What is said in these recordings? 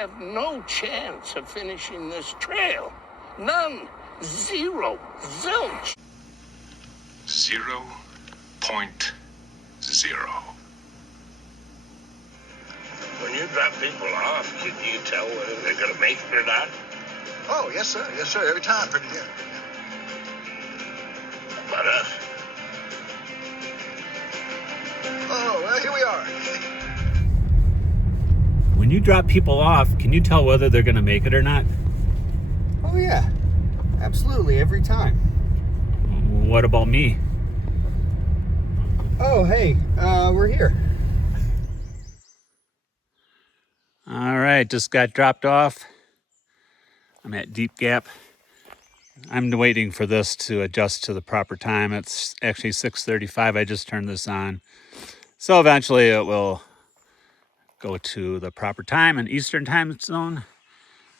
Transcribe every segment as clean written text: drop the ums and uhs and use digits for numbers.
have no chance of finishing this trail. None. Zero. Zilch. 0.0. When you drop people off, can you tell whether they're going to make it or not? Oh, yes, sir. Yes, sir. Every time, pretty good. About us? Oh, well, here we are. When you drop people off, can you tell whether they're going to make it or not? Oh, yeah. Absolutely, every time. What about me? Oh, hey, we're here. All right, just got dropped off. I'm at Deep Gap. I'm waiting for this to adjust to the proper time. It's actually 6:35. I just turned this on. So eventually it will go to the proper time in Eastern time zone.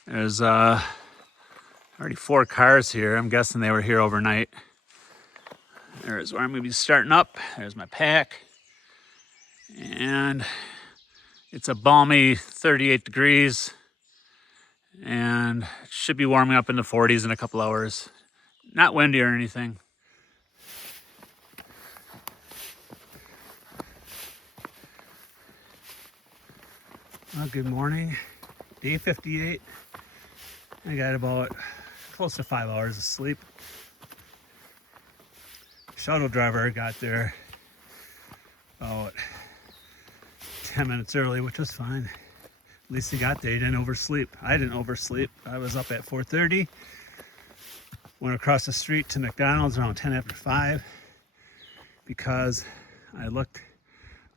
There's already 4 cars here. I'm guessing they were here overnight. There's where I'm going to be starting up. There's my pack. And it's a balmy 38 degrees. And it should be warming up in the 40s in a couple hours. Not windy or anything. Well, good morning. Day 58. I got about close to 5 hours of sleep. Shuttle driver got there about 10 minutes early, which was fine. At least he got there. He didn't oversleep. I didn't oversleep. I was up at 4:30. Went across the street to McDonald's around 10 after 5 because I looked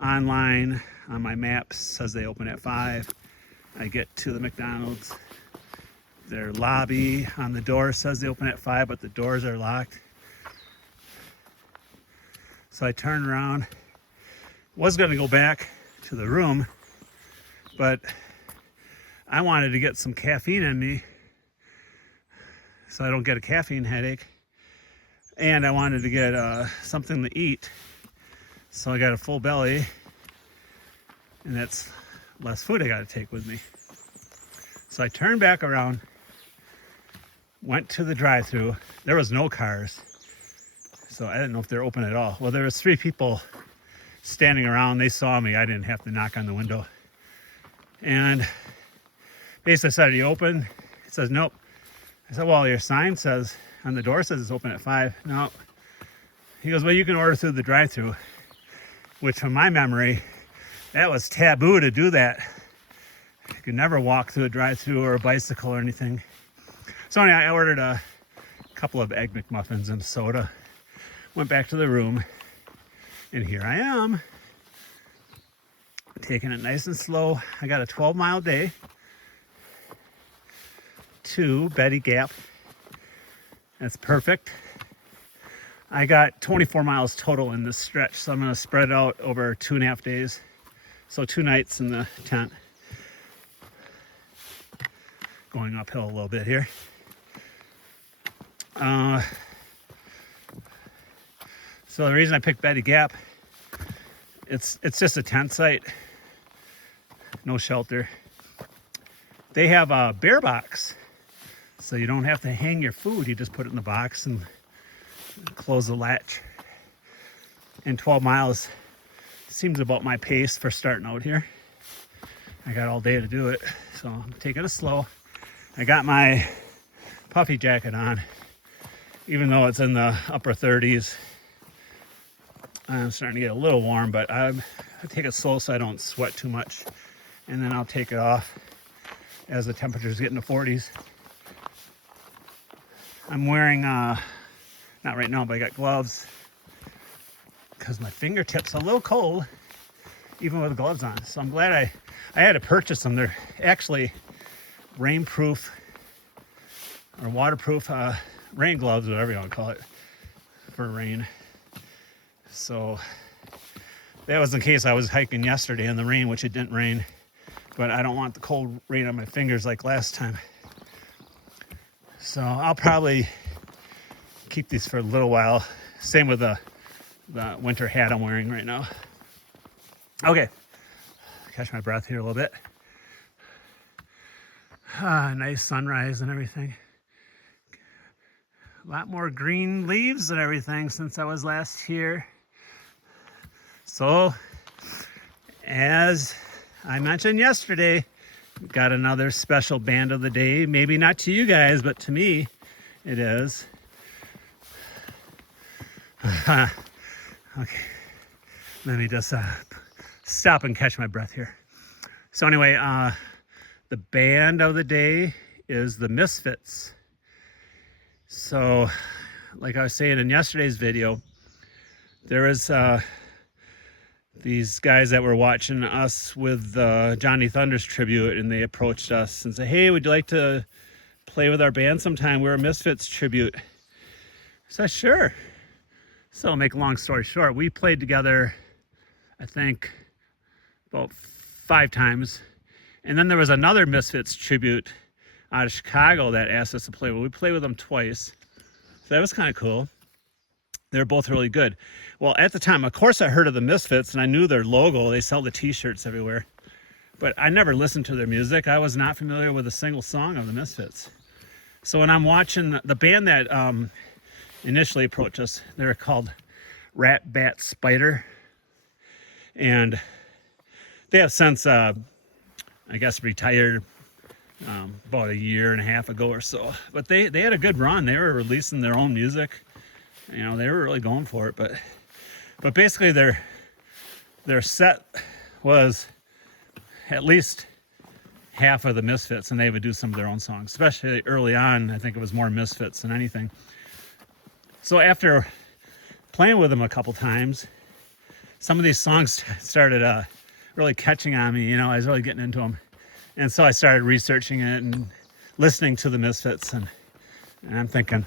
online on my maps. Says they open at 5. I get to the McDonald's. Their lobby on the door says they open at 5, but the doors are locked. So I turned around. Was going to go back to the room, but I wanted to get some caffeine in me so I don't get a caffeine headache. And I wanted to get something to eat. So I got a full belly, and that's less food I got to take with me. So I turned back around, went to the drive-thru. There was no cars, so I didn't know if they're open at all. Well, there was 3 people standing around. They saw me. I didn't have to knock on the window. And basically I said, "Are you open?" He says, "Nope." I said, "Well, your sign says, on the door says it's open at 5. No. He goes, "Well, you can order through the drive-thru," which from my memory, that was taboo to do that. You could never walk through a drive-thru or a bicycle or anything. So anyway, I ordered a couple of Egg McMuffins and soda. Went back to the room, and here I am, taking it nice and slow. I got a 12-mile day to Betty Gap. That's perfect. I got 24 miles total in this stretch, so I'm going to spread it out over 2.5 days. So 2 nights in the tent. Going uphill a little bit here. So the reason I picked Betty Gap, it's just a tent site, no shelter. They have a bear box, so you don't have to hang your food. You just put it in the box and close the latch. And 12 miles seems about my pace for starting out here. I got all day to do it, so I'm taking it slow. I got my puffy jacket on, even though it's in the upper 30s. I'm starting to get a little warm, but I take it slow so I don't sweat too much. And then I'll take it off as the temperatures get in the 40s. I'm wearing, not right now, but I got gloves because my fingertips are a little cold, even with the gloves on. So I'm glad I had to purchase them. They're actually rainproof or waterproof rain gloves, whatever you want to call it, for rain. So that was in case I was hiking yesterday in the rain, which it didn't rain, but I don't want the cold rain on my fingers like last time. So I'll probably keep these for a little while. Same with the winter hat I'm wearing right now. Okay, catch my breath here a little bit. Nice sunrise and everything. A lot more green leaves and everything since I was last here. So, as I mentioned yesterday, we've got another special band of the day. Maybe not to you guys, but to me, it is. Okay, let me just stop and catch my breath here. So anyway, the band of the day is the Misfits. So, like I was saying in yesterday's video, there was these guys that were watching us with Johnny Thunder's tribute, and they approached us and said, "Hey, would you like to play with our band sometime? We're a Misfits tribute." I said, "Sure." So, make a long story short, we played together, I think, about 5 times. And then there was another Misfits tribute out of Chicago that asked us to play. Well, we played with them twice. So that was kind of cool. They're both really good. Well, at the time, of course, I heard of the Misfits and I knew their logo. They sell the t-shirts everywhere. But I never listened to their music. I was not familiar with a single song of the Misfits. So when I'm watching the band that initially approached us, they were called Rat Bat Spider. And they have since, I guess, retired about a year and a half ago or so. But they had a good run. They were releasing their own music. You know, they were really going for it. But basically their set was at least half of the Misfits, and they would do some of their own songs. Especially early on, I think it was more Misfits than anything. So after playing with them a couple times, some of these songs started really catching on me. You know, I was really getting into them. And so I started researching it and listening to the Misfits, and I'm thinking,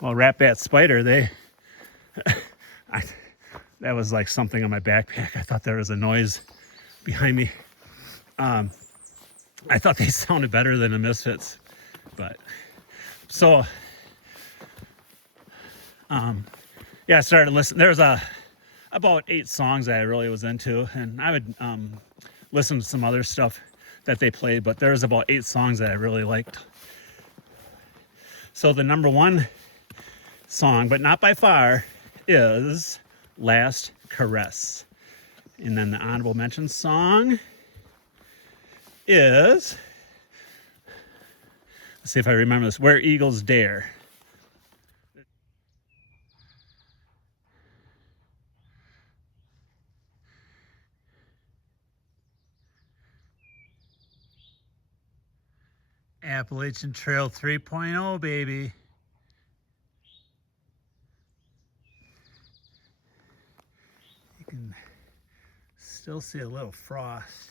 well, Rat Bat Spider, that was like something on my backpack. I thought there was a noise behind me. I thought they sounded better than the Misfits, but so yeah, I started listening. There's about 8 songs that I really was into, and I would listen to some other stuff that they played, but there's about 8 songs that I really liked. So the number 1 song, but not by far, is Last Caress. And then the honorable mention song is, let's see if I remember this, Where Eagles Dare. Appalachian Trail 3.0, baby. You can still see a little frost.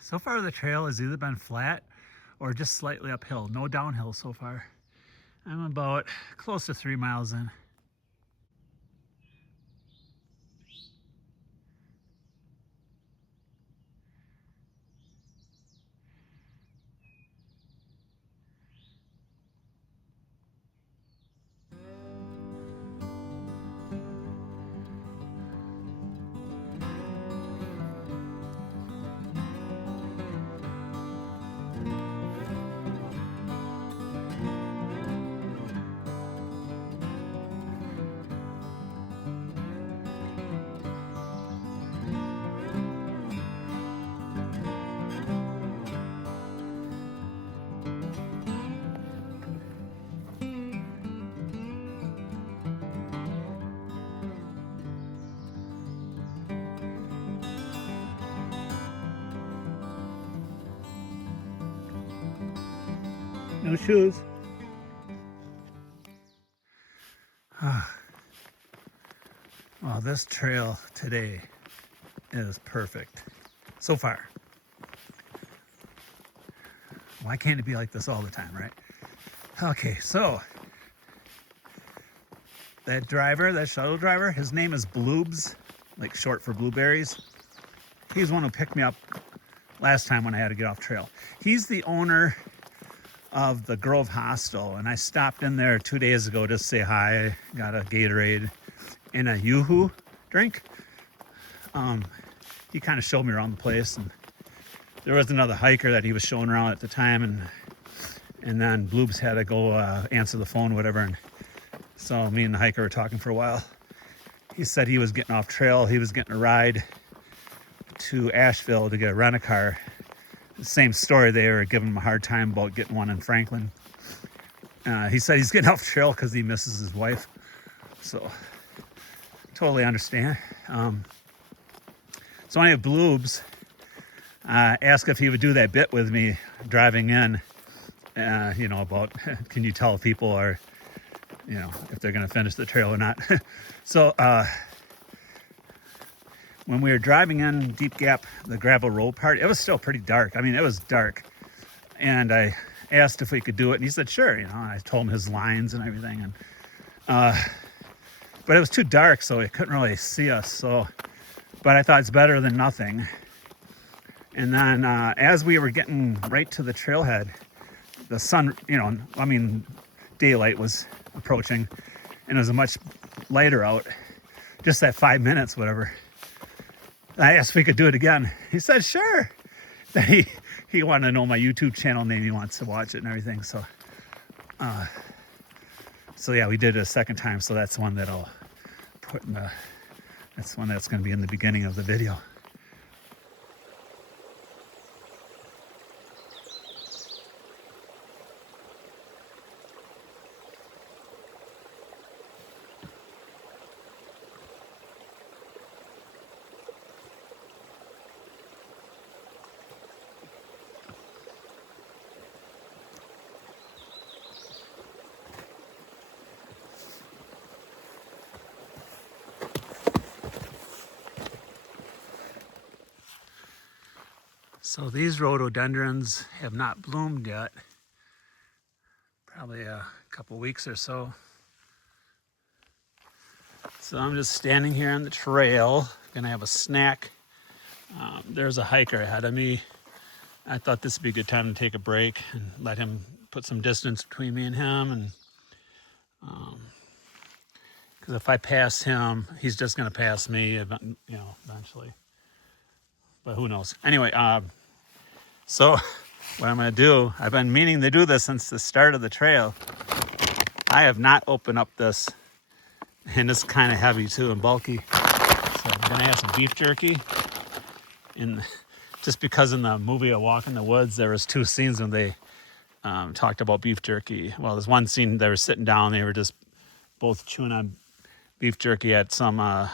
So far the trail has either been flat or just slightly uphill. No downhill so far. I'm about close to 3 miles in. No shoes. Well, this trail today is perfect so far. Why can't it be like this all the time, right? Okay, so that driver, that shuttle driver, his name is Bloobs, like short for blueberries. He's one who picked me up last time when I had to get off trail. He's the owner of the Grove Hostel, and I stopped in there 2 days ago to say hi. Got a Gatorade and a Yoo-Hoo drink. he kind of showed me around the place, and there was another hiker that he was showing around at the time, and then Bloobs had to go answer the phone, whatever, and so me and the hiker were talking for a while. He said he was getting off trail. He was getting a ride to Asheville to get a rent-a-car. Same story. They were giving him a hard time about getting one in Franklin. He said he's getting off trail because he misses his wife. So, totally understand. So I have Bloobs asked if he would do that bit with me driving in, about can you tell people are, if they're going to finish the trail or not. So when we were driving in Deep Gap, the gravel road part, it was still pretty dark. I mean, it was dark. And I asked if we could do it, and he said, sure. I told him his lines and everything. And but it was too dark, so he couldn't really see us. But I thought it's better than nothing. And then as we were getting right to the trailhead, the sun, daylight was approaching, and it was a much lighter out, just that 5 minutes, whatever. I asked if we could do it again. He said, sure. That he wanted to know my YouTube channel name. He wants to watch it and everything. So yeah, we did it a second time. So that's one that I'll put in that's one that's going to be in the beginning of the video. So these rhododendrons have not bloomed yet, probably a couple weeks or so. So I'm just standing here on the trail, gonna have a snack. There's a hiker ahead of me. I thought this would be a good time to take a break and let him put some distance between me and him. And because if I pass him, he's just gonna pass me, eventually. But who knows? Anyway, so what I'm going to do, I've been meaning to do this since the start of the trail. I have not opened up this, and it's kind of heavy too and bulky. So I'm going to have some beef jerky. Just because in the movie A Walk in the Woods, there was 2 scenes when they talked about beef jerky. Well, there's one scene they were sitting down, they were just both chewing on beef jerky at some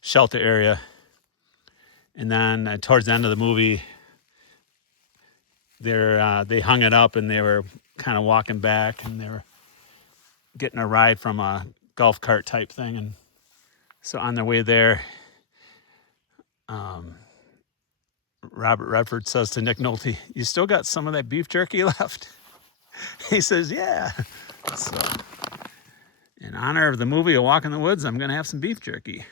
shelter area. And then towards the end of the movie, they hung it up and they were kind of walking back, and they were getting a ride from a golf cart type thing. And so on their way there, Robert Redford says to Nick Nolte, "You still got some of that beef jerky left?" He says, "Yeah." So in honor of the movie A Walk in the Woods, I'm going to have some beef jerky.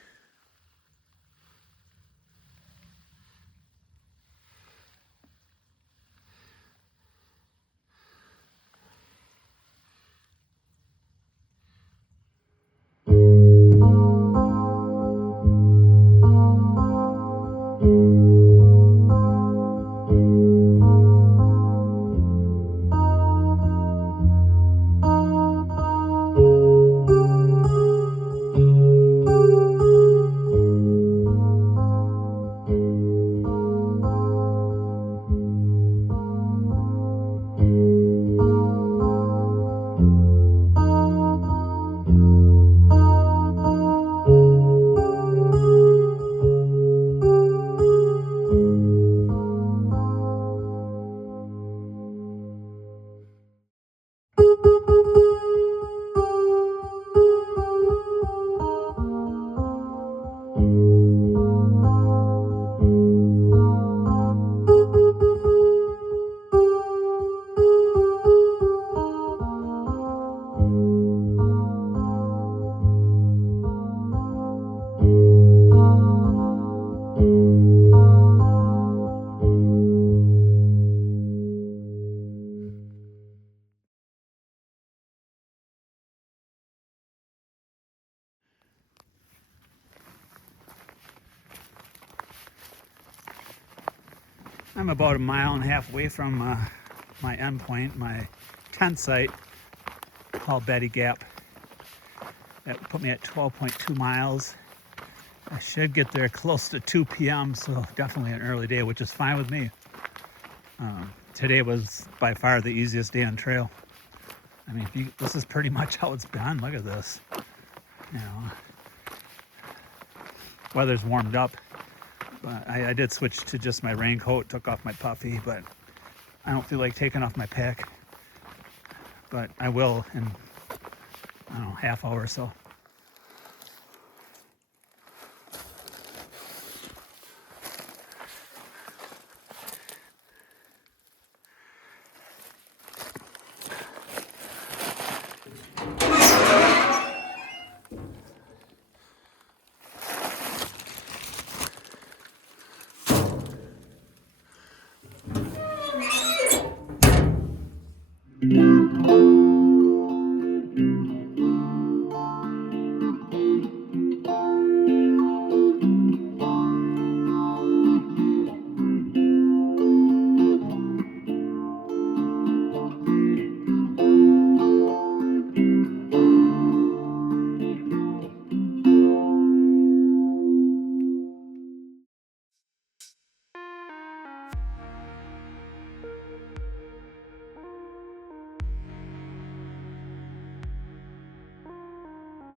I'm about 1.5 miles away from my endpoint, my tent site called Betty Gap. That would put me at 12.2 miles. I should get there close to 2 p.m., so definitely an early day, which is fine with me. Today was by far the easiest day on trail. I mean, this is pretty much how it's been. Look at this. You know, weather's warmed up. But I did switch to just my raincoat, took off my puffy, but I don't feel like taking off my pack. But I will in, I don't know, half hour or so.